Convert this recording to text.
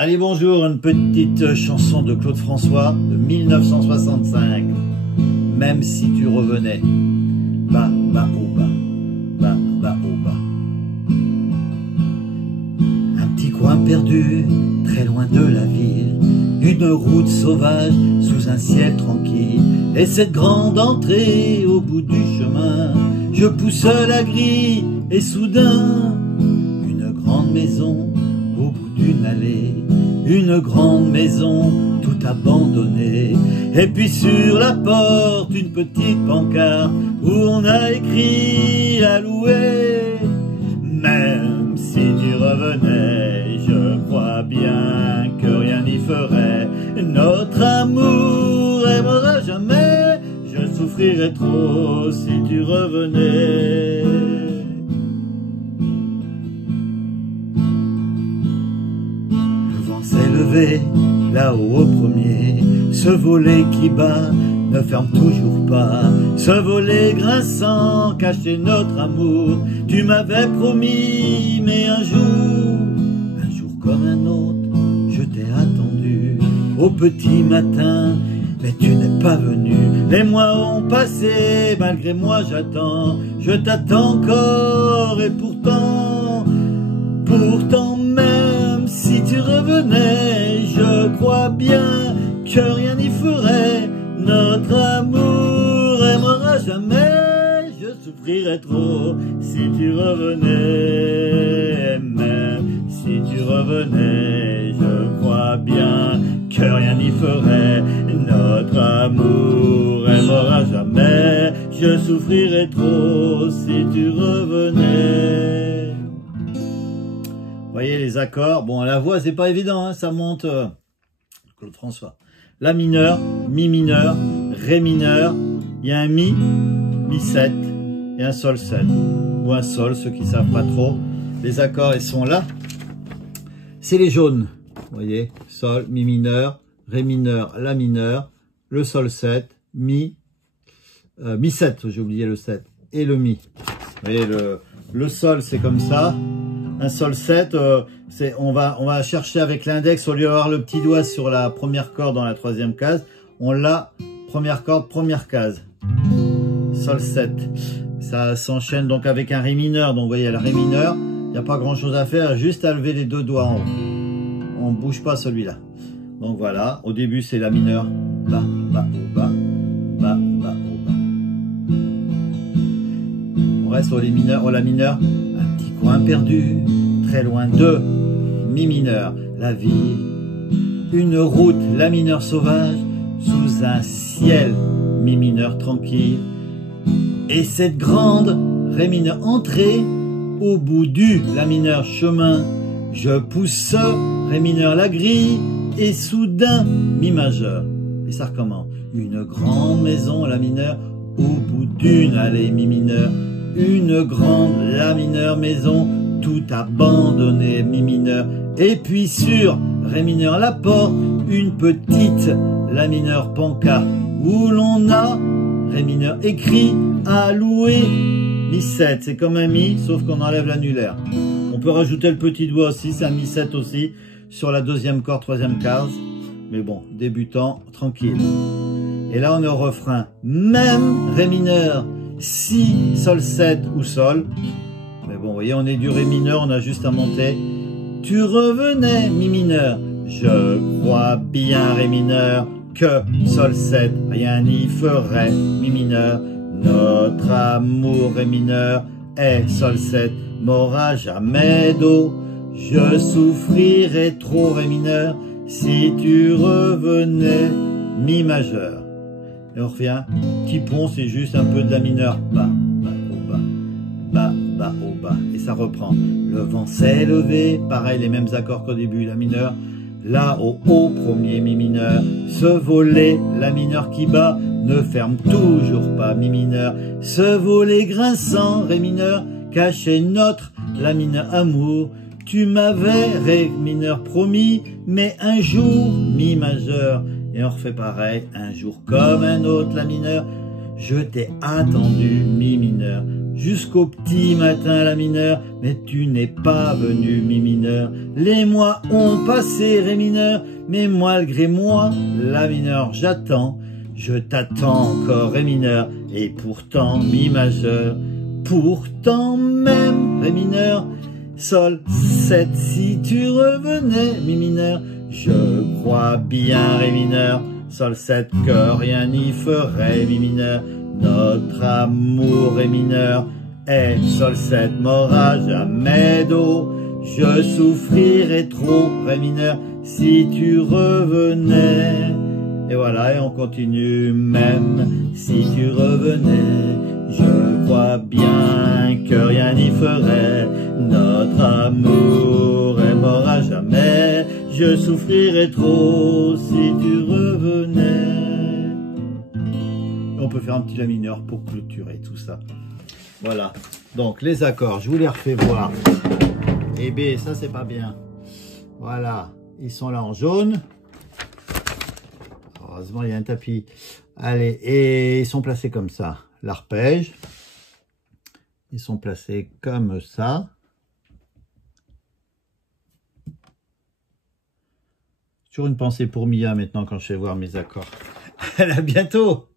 Allez, bonjour, une petite chanson de Claude François de 1965. Même si tu revenais, bas, bas, au bas, bas, bas, au bas. Un petit coin perdu, très loin de la ville, une route sauvage sous un ciel tranquille, et cette grande entrée au bout du chemin. Je pousse la grille et soudain, une grande maison au bout d'une allée, une grande maison tout abandonnée, et puis sur la porte une petite pancarte où on a écrit à louer. Même si tu revenais, je crois bien que rien n'y ferait. Notre amour aimera jamais, je souffrirais trop si tu revenais. S'est levé là-haut au premier, ce volet qui bat ne ferme toujours pas, ce volet grinçant cachait notre amour. Tu m'avais promis, mais un jour comme un autre, je t'ai attendu au petit matin, mais tu n'es pas venu. Les mois ont passé, malgré moi j'attends, je t'attends encore, et pourtant même si tu revenais, je crois bien que rien n'y ferait. Notre amour aimera jamais, je souffrirais trop si tu revenais. Même si tu revenais, je crois bien que rien n'y ferait. Notre amour aimera jamais, je souffrirais trop si tu revenais. Vous voyez les accords, bon, à la voix c'est pas évident, hein, ça monte Claude François. La mineur, mi mineur, ré mineur, il y a un mi, mi 7 et un sol 7, ou un sol, ceux qui savent pas trop. Les accords ils sont là, c'est les jaunes, vous voyez, sol, mi mineur, ré mineur, la mineur, le sol 7, mi 7, j'ai oublié le 7, et le mi. Vous voyez, le sol c'est comme ça. Un sol 7, on va chercher avec l'index, au lieu d'avoir le petit doigt sur la première corde dans la troisième case, on l'a, première corde, première case. Sol 7. Ça s'enchaîne donc avec un ré mineur, donc vous voyez le ré mineur, il n'y a pas grand chose à faire, juste à lever les deux doigts en haut. On ne bouge pas celui-là. Donc voilà, au début c'est la mineur, bas, bas, au bas, bas, bas, au bas. On reste au la mineur. Coin perdu, très loin de mi mineur, la vie, une route, la mineur sauvage, sous un ciel, mi mineur tranquille, et cette grande ré mineur entrée, au bout du la mineur chemin, je pousse ré mineur la grille, et soudain mi majeur, et ça recommence, une grande maison, la mineur, au bout d'une allée, mi mineur, une grande la mineur maison, tout abandonné, mi mineur, et puis sur ré mineur la porte, une petite la mineur pancarte, où l'on a ré mineur écrit à louer, mi 7, c'est comme un mi, sauf qu'on enlève l'annulaire. On peut rajouter le petit doigt aussi, c'est un mi 7 aussi, sur la deuxième corde, troisième case, mais bon, débutant, tranquille. Et là on est au refrain, même ré mineur, si, sol 7 ou sol. Mais bon, vous voyez, on est du ré mineur, on a juste à monter. Tu revenais, mi mineur. Je crois bien, ré mineur, que sol 7, rien n'y ferait, mi mineur. Notre amour, ré mineur, est sol 7, m'aura jamais d'eau. Je souffrirais trop, ré mineur, si tu revenais, mi majeur. Et on revient, petit pont, c'est juste un peu de la mineur, bas, bas, au bas, bas, bas, au bas, et ça reprend. Le vent s'est levé, pareil, les mêmes accords qu'au début, la mineur, là au haut, premier mi mineur, ce volet, la mineur qui bat, ne ferme toujours pas, mi mineur, ce volet grinçant, ré mineur, cachait notre, la mineur amour, tu m'avais, ré mineur promis, mais un jour, mi majeur. Et on refait pareil, un jour comme un autre, la mineur, je t'ai attendu, mi mineur, jusqu'au petit matin, la mineur, mais tu n'es pas venu, mi mineur. Les mois ont passé, ré mineur, mais malgré moi, la mineur, j'attends. Je t'attends encore, ré mineur, et pourtant, mi majeur. Pourtant même, ré mineur, sol 7, si tu revenais, mi mineur. Je crois bien, ré mineur, sol 7, que rien n'y ferait, mi mineur. Notre amour, ré mineur, est sol 7, m'aura jamais d'eau. Je souffrirais trop, ré mineur, si tu revenais. Et voilà, et on continue, même si tu revenais. Je crois bien que rien n'y ferait. Notre amour est mort à jamais. Je souffrirais trop si tu revenais. Et on peut faire un petit la mineur pour clôturer tout ça. Voilà. Donc les accords, je vous les refais voir. Et B, ça c'est pas bien. Voilà. Ils sont là en jaune. Heureusement, il y a un tapis. Allez, et ils sont placés comme ça. L'arpège. Ils sont placés comme ça. Toujours une pensée pour Mia maintenant quand je vais voir mes accords. À bientôt!